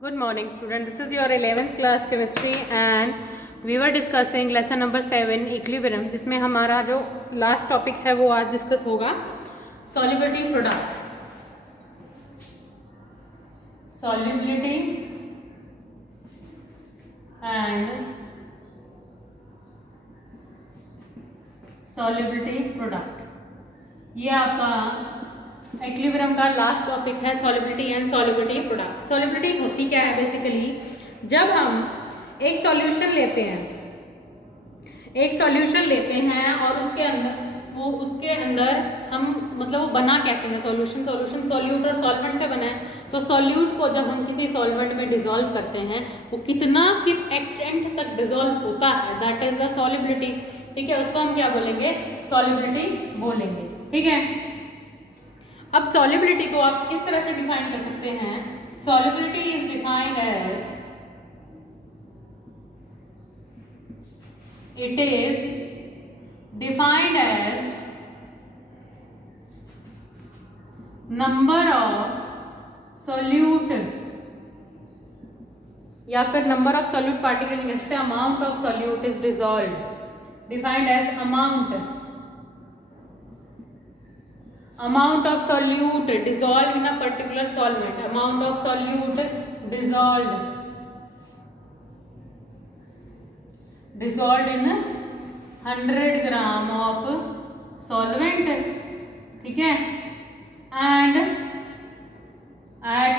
Good morning student, this is your 11th class chemistry and we were discussing lesson number 7 equilibrium, जिसमें हमारा जो last topic है वो आज डिस्कस होगा solubility product, solubility and solubility product। ये आपका इक्विलिब्रियम का लास्ट टॉपिक है solubility and solubility product. Solubility होती क्या है बेसिकली, जब हम एक सॉल्यूशन लेते हैं और उसके अंदर हम मतलब वो बना कैसे है सॉल्यूशन सॉल्यूट और सॉल्वेंट से बना है। तो सॉल्यूट को जब हम किसी सॉल्वेंट में डिसॉल्व करते हैं वो किस एक्सटेंट तक डिसॉल्व होता है, दैट इज द सॉल्युबिलिटी। ठीक है, उसको हम क्या बोलेंगे, सॉल्युबिलिटी बोलेंगे। ठीक है, अब सॉल्युबिलिटी को आप किस तरह से डिफाइन कर सकते हैं। Solubility is defined as number of solute या फिर number of solute particle against the amount of solute is dissolved, defined as amount of solute dissolved in a particular solvent, amount of solute dissolved in 100 gram of solvent। ठीक है, and at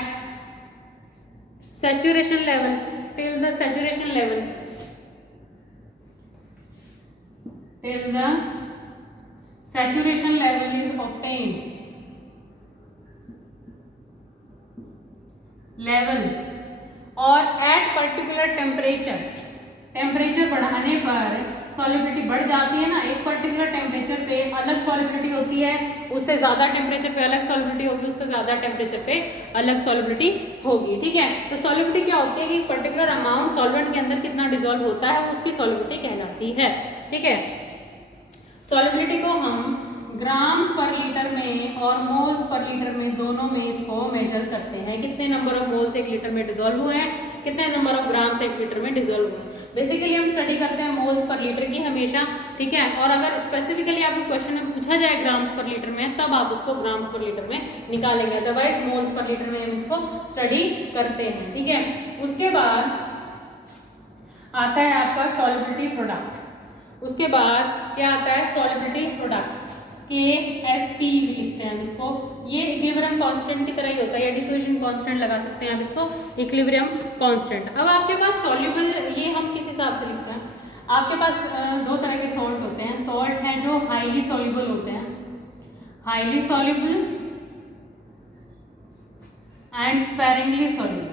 saturation level, till the saturation level is obtained, और at particular temperature बढ़ाने पर solubility बढ़ जाती है ना। एक पर्टिकुलर टेम्परेचर पे अलग सॉल्युबिलिटी होती है, उससे ज़्यादा टेम्परेचर पे अलग सॉल्युबिलिटी होगी, उससे ज़्यादा टेम्परेचर पे अलग सॉल्युबिलिटी होगी। ठीक है, तो सॉल्युबिलिटी क्या होती है कि पर्टिकुलर अमाउंट सॉल्वेंट के अंदर कितना डिसॉल्व होता है उसकी सॉल्युबिलिटी कहलाती है। ठीक है, सॉल्युबिलिटी को हम ग्राम्स पर लीटर में और मोल्स पर लीटर में दोनों में इसको मेजर करते हैं। कितने नंबर ऑफ मोल्स एक लीटर में डिसॉल्व हुए हैं, कितने नंबर ऑफ ग्राम्स एक लीटर में डिसॉल्व हुए हैं। बेसिकली हम स्टडी करते हैं मोल्स पर लीटर की हमेशा। ठीक है, और अगर स्पेसिफिकली आपको क्वेश्चन में पूछा जाए ग्राम्स पर लीटर में, तब आप उसको ग्राम्स पर लीटर में निकालेंगे, अदरवाइज मोल्स पर लीटर में हम इसको स्टडी करते हैं। ठीक है, उसके बाद आता है आपका सॉल्युबिलिटी प्रोडक्ट। उसके बाद क्या आता है, सॉल्युबिलिटी प्रोडक्ट KSP लिखते हैं हम इसको। ये इक्विलिब्रियम कांस्टेंट की तरह ही होता है, या डिसोसिएशन कांस्टेंट लगा सकते हैं आप इसको, इक्विलिब्रियम कांस्टेंट। अब आपके पास सॉल्युबल, ये हम किस हिसाब से लिखते हैं, आपके पास दो तरह के सॉल्ट होते हैं। सॉल्ट हैं जो हाईली सॉल्युबल होते हैं, highly soluble and sparingly soluble.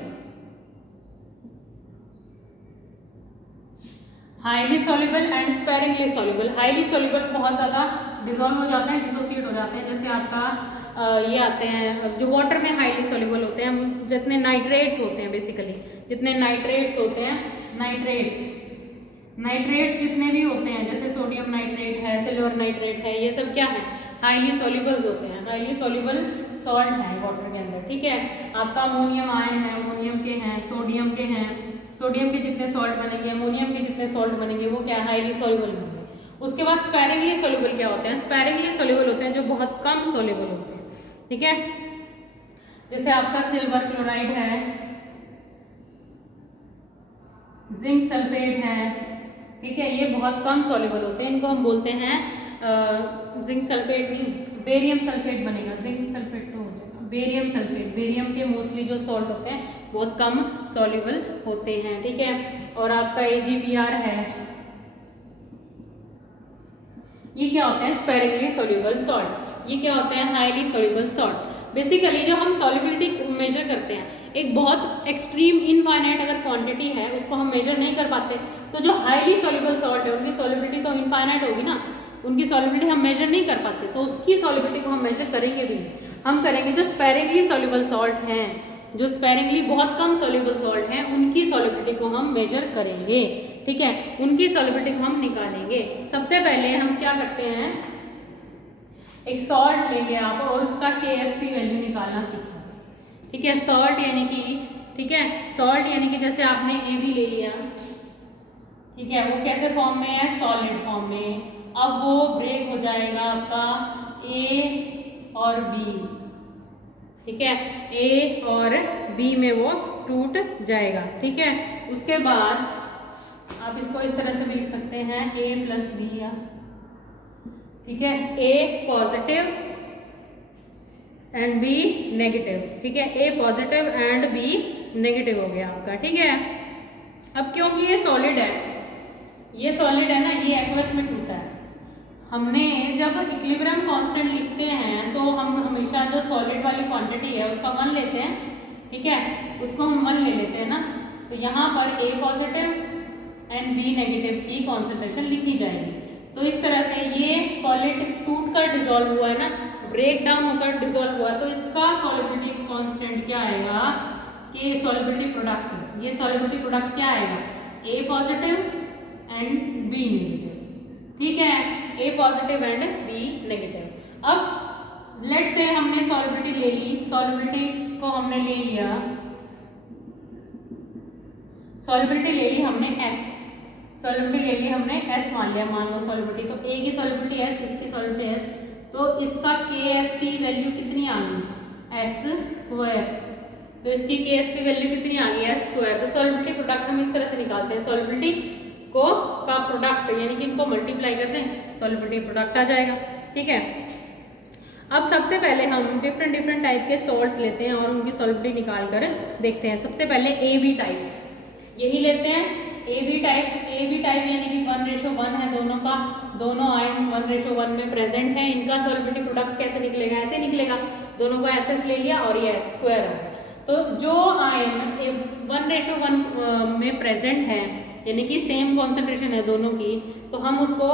Highly soluble and sparingly soluble. Highly soluble बहुत ज़्यादा डिसॉल्व हो जाते हैं, डिसोसिएट हो जाते हैं, जैसे आपका ये आते हैं जो वाटर में हाईली सॉल्युबल होते हैं, जितने नाइट्रेट्स होते हैं, बेसिकली जितने नाइट्रेट्स होते हैं, नाइट्रेट्स जितने भी होते हैं, जैसे सोडियम नाइट्रेट है, सिल्वर नाइट्रेट है, ये सब क्या है, हाईली सॉल्युबल्स होते हैं, हाईली सॉल्युबल सॉल्ट हैं वाटर के अंदर। ठीक है, आपका अमोनियम आयन है, अमोनियम के हैं, सोडियम के हैं, सोडियम के जितने सॉल्ट बनेंगे, अमोनियम के जितने सॉल्ट बनेंगे, वो क्या है, हाईली सॉल्युबल होंगे। उसके बाद स्पेरिंगली सॉल्युबल क्या होते हैं, स्पेरिंगली सॉल्युबल होते हैं जो बहुत कम सॉल्युबल होते हैं। ठीक है, जैसे आपका सिल्वर क्लोराइड है, जिंक सल्फेट है। ठीक है, ये बहुत कम सॉल्युबल होते हैं, इनको हम बोलते हैं जिंक सल्फेट नहीं, बेरियम सल्फेट बनेगा, जिंक सल्फेट तो हो जाएगा, बेरियम सल्फेट। बेरियम के मोस्टली जो सॉल्ट होते हैं बहुत कम सॉल्युबल होते हैं। ठीक है, और आपका AgBr है, ये क्या होते हैं, स्पेरिंगली सॉल्युबल सॉल्ट्स। ये क्या होते हैं, हाईली सॉल्युबल सॉल्ट्स। बेसिकली जो हम सॉल्युबिलिटी मेजर करते हैं, एक बहुत एक्सट्रीम इनफाइनाइट अगर क्वांटिटी है उसको हम मेजर नहीं कर पाते, तो जो हाईली सॉल्युबल सॉल्ट है उनकी सॉल्युबिलिटी तो इनफाइनाइट होगी ना, उनकी सॉल्युबिलिटी हम मेजर नहीं कर पाते, तो उसकी सॉल्युबिलिटी को हम मेजर करेंगे भी नहीं। हम करेंगे जो स्पेरिंगली सॉल्युबल सॉल्ट हैं, जो स्पेरिंगली बहुत कम सॉल्युबल सॉल्ट हैं, उनकी सॉल्युबिलिटी को हम मेजर करेंगे। ठीक है, उनकी सॉल्युबिलिटी को हम निकालेंगे। सबसे पहले हम क्या करते हैं, एक सॉल्ट लेंगे आप और उसका KSP वैल्यू निकालना सीखेंगे। ठीक है, सॉल्ट यानी कि ठीक है। सॉल्ट यानी कि जैसे आपने ए भी ले लिया, ठीक है, वो कैसे फॉर्म में है, सॉलिड फॉर्म में। अब वो ब्रेक हो जाएगा आपका ए और बी, ठीक है, ए और बी में वो टूट जाएगा, ठीक है। उसके बाद आप इसको इस तरह से भी लिख सकते हैं ए प्लस बी, या ठीक है, ए पॉजिटिव एंड बी नेगेटिव, ठीक है, ए पॉजिटिव एंड बी नेगेटिव हो गया आपका, ठीक है। अब क्योंकि ये सॉलिड है, ये सॉलिड है ना, ये एक्वस में टूटा है। हमने जब इक्विलिब्रियम कांस्टेंट लिखते हैं तो हम हमेशा जो सॉलिड वाली क्वांटिटी है उसका 1 लेते हैं, ठीक है, उसको हम 1 ले लेते हैं ना। तो यहाँ पर ए पॉजिटिव एंड बी नेगेटिव की कॉन्सेंट्रेशन लिखी जाएगी। तो इस तरह से ये सॉलिड टूट कर डिजोल्व हुआ है ना, ब्रेक डाउन होकर डिजोल्व हुआ, तो इसका सॉलिबिलिटी कांस्टेंट क्या आएगा कि सॉलिबिलिटी प्रोडक्ट, ये सॉलिबिलिटी प्रोडक्ट क्या आएगा, ए पॉजिटिव एंड बी नेगेटिव, ठीक है, ए पॉजिटिव एंड बी नेगेटिव। अब लेट्स से हमने सॉलिबिलिटी ले ली, सॉलिबिलिटी को हमने ले लिया, सॉलिबिलिटी ले ली हमने एस, सॉलिबिलिटी ले ली हमने एस मान लिया, मान लो सॉलिबिलिटी, तो ए की सॉलिबिलिटी एस, इसकी सॉलिबिलिटी एस, तो इसका के एस की वैल्यू कितनी आ गई, एस स्क्वायर, तो इसकी के एस की वैल्यू कितनी आ गई, एस स्क्वायर। तो सॉलिबिलिटी प्रोडक्ट हम इस तरह से निकालते हैं, सॉलिबिलिटी को का प्रोडक्ट यानी कि इनको मल्टीप्लाई करते हैं, सॉलिबिलिटी प्रोडक्ट आ जाएगा, ठीक है। अब सबसे पहले हम डिफरेंट टाइप के सॉल्ट्स लेते हैं और उनकी सॉलिबिलिटी निकाल कर देखते हैं। सबसे पहले ए बी टाइप यही लेते हैं, ए बी टाइप यानी कि 1:1 है दोनों का, दोनों आयंस 1:1 में प्रेजेंट है। इनका सॉलिबिलिटी प्रोडक्ट कैसे निकलेगा, ऐसे निकलेगा, दोनों का एस एस ले लिया और ये एस स्क्वायर हो गया। तो जो आयन 1:1 में प्रेजेंट है यानी कि सेम कॉन्सेंट्रेशन है दोनों की, तो हम उसको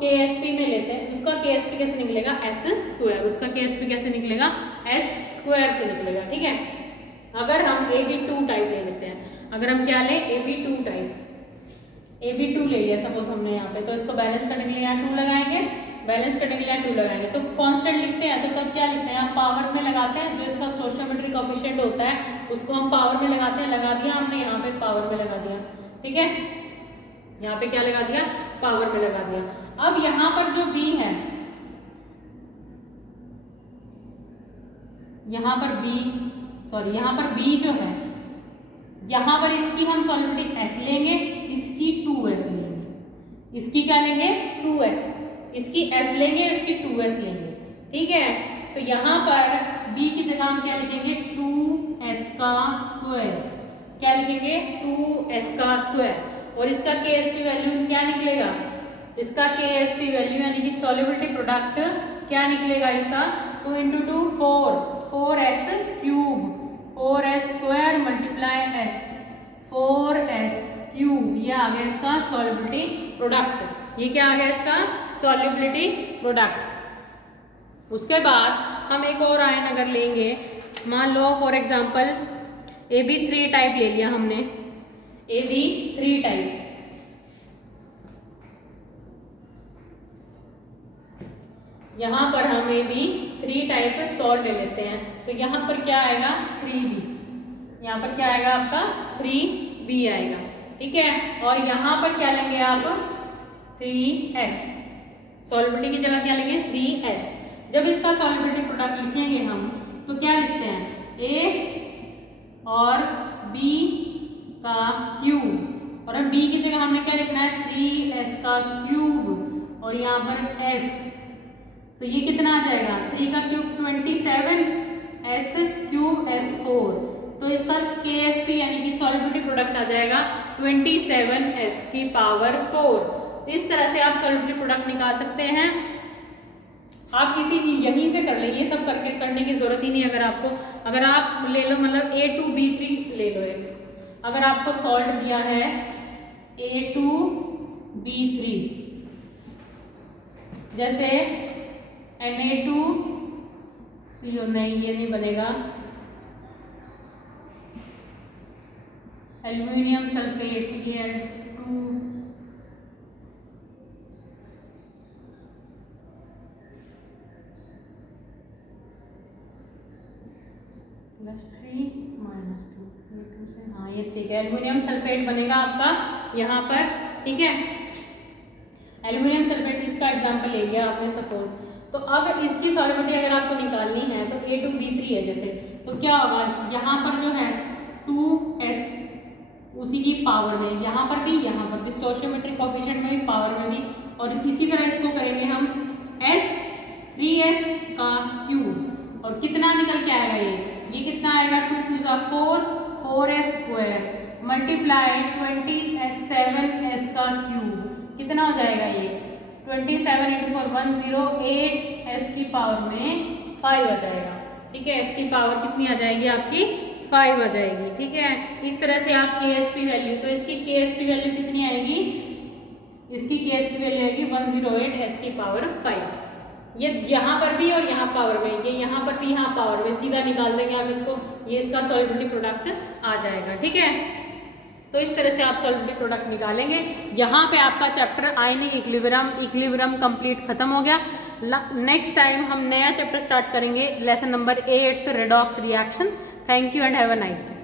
KSP में लेते हैं। उसका KSP कैसे निकलेगा, एस स्क्वायर, उसका KSP कैसे निकलेगा, एस स्क्वायर से निकलेगा, ठीक है। अगर हम AB2 टाइप ले लेते हैं, अगर हम क्या लें, AB2 टाइप, AB2 ले लिया सपोज हमने यहाँ पे, तो इसको बैलेंस करने के लिए यहाँ 2 लगाएंगे, बैलेंस करने के लिए 2 लगाएंगे, तो कांस्टेंट लिखते हैं, तो तब क्या लिखते हैं, हम पावर में लगाते हैं, जो इसका स्टोइचियोमेट्रिक कोएफिशिएंट होता है उसको हम पावर में लगाते हैं, लगा दिया हमने यहाँ पे पावर में लगा दिया, ठीक है, यहाँ पे क्या लगा दिया, पावर में लगा दिया। अब यहाँ पर जो B है, यहाँ पर B जो है, यहाँ पर इसकी हम सॉलिबिलिटी S लेंगे, इसकी 2S लेंगे, इसकी क्या लेंगे 2S, इसकी S लेंगे, इसकी 2S लेंगे, ठीक है। तो यहाँ पर B की जगह हम क्या लिखेंगे, 2S का स्क्वायर, क्या लिखेंगे 2S का स्क्वायर, और इसका KSP वैल्यू क्या निकलेगा, इसका KSP वैल्यू यानी कि सॉल्युबिलिटी प्रोडक्ट क्या निकलेगा इसका, 2 × 2 4, 4S cube, 4S square multiply S, 4S cube, ये आ गया इसका सॉल्युबिलिटी प्रोडक्ट, ये क्या आ गया इसका सॉल्युबिलिटी प्रोडक्ट। उसके बाद हम एक और आयन अगर लेंगे, मान लो फॉर एग्जांपल AB3 टाइप ले लिया हमने, AB3 टाइप, यहाँ पर हम AB3 टाइप सॉल्ट ले लेते हैं, तो यहाँ पर क्या आएगा 3B, यहाँ पर क्या आएगा आपका 3B आएगा, ठीक है। और यहाँ पर क्या लेंगे आप 3S, सॉल्युबिलिटी की जगह क्या लेंगे 3S। जब इसका सॉल्युबिलिटी प्रोडक्ट लिखेंगे हम तो क्या लिखते हैं, A और B का क्यूब, और अब B की जगह हमने क्या लिखना है 3S का क्यूब, और यहाँ पर S, तो ये कितना आ जाएगा 3 का क्यूब 27, S क्यूब S4, तो इसका KSP यानी कि सॉल्युबिलिटी प्रोडक्ट आ जाएगा 27S की पावर 4। इस तरह से आप सॉल्युबिलिटी प्रोडक्ट निकाल सकते हैं। आप किसी यहीं से कर ले, ये सब करने की जरूरत ही नहीं। अगर आप ले लो मतलब A2B3 ले लो, एक अगर आपको सॉल्ट दिया है A2B3, जैसे Na2CO, नहीं ये नहीं बनेगा, एल्यूमिनियम सल्फेट, ये 2 +3 - 2, ये 2 से ठीक है, एल्युमिनियम सल्फेट बनेगा आपका यहाँ पर, ठीक है। एल्युमिनियम सल्फेट इसका एग्जांपल ले लिया आपने सपोज, तो अगर इसकी सॉल्युबिलिटी अगर आपको निकालनी है तो A2B3 है जैसे, तो क्या होगा यहाँ पर जो है 2s उसी की पावर में, यहाँ पर भी स्टोइचियोमेट्रिक कोएफिशिएंट में भी, पावर में भी, और इसी तरह इसको करेंगे हम s 3s का क्यूब, और कितना निकल के आएगा ये कितना आएगा 2 2 4 4s स्क्वायर मल्टीप्लाई 27s का क्यूब, कितना हो जाएगा ये 27 × 4 108 s की पावर में 5 आ जाएगा, ठीक है। s की पावर कितनी आ जाएगी आपकी 5 आ जाएगी, ठीक है। इस तरह से आप KSP वैल्यू, तो इसकी KSP वैल्यू कितनी आएगी, इसकी KSP वैल्यू आएगी 108 s की पावर 5। ये यहाँ पर भी और यहाँ पावर में, ये यहाँ पर भी यहाँ पावर में, सीधा निकाल देंगे आप इसको, ये इसका सॉल्युबिलिटी प्रोडक्ट आ जाएगा, ठीक है। तो इस तरह से आप सॉल्युबिलिटी प्रोडक्ट निकालेंगे। यहाँ पे आपका चैप्टर आयनिक इक्विलिब्रियम कंप्लीट खत्म हो गया। नेक्स्ट टाइम हम नया चैप्टर स्टार्ट करेंगे, lesson number 8 redox reaction. Thank you and have a nice day.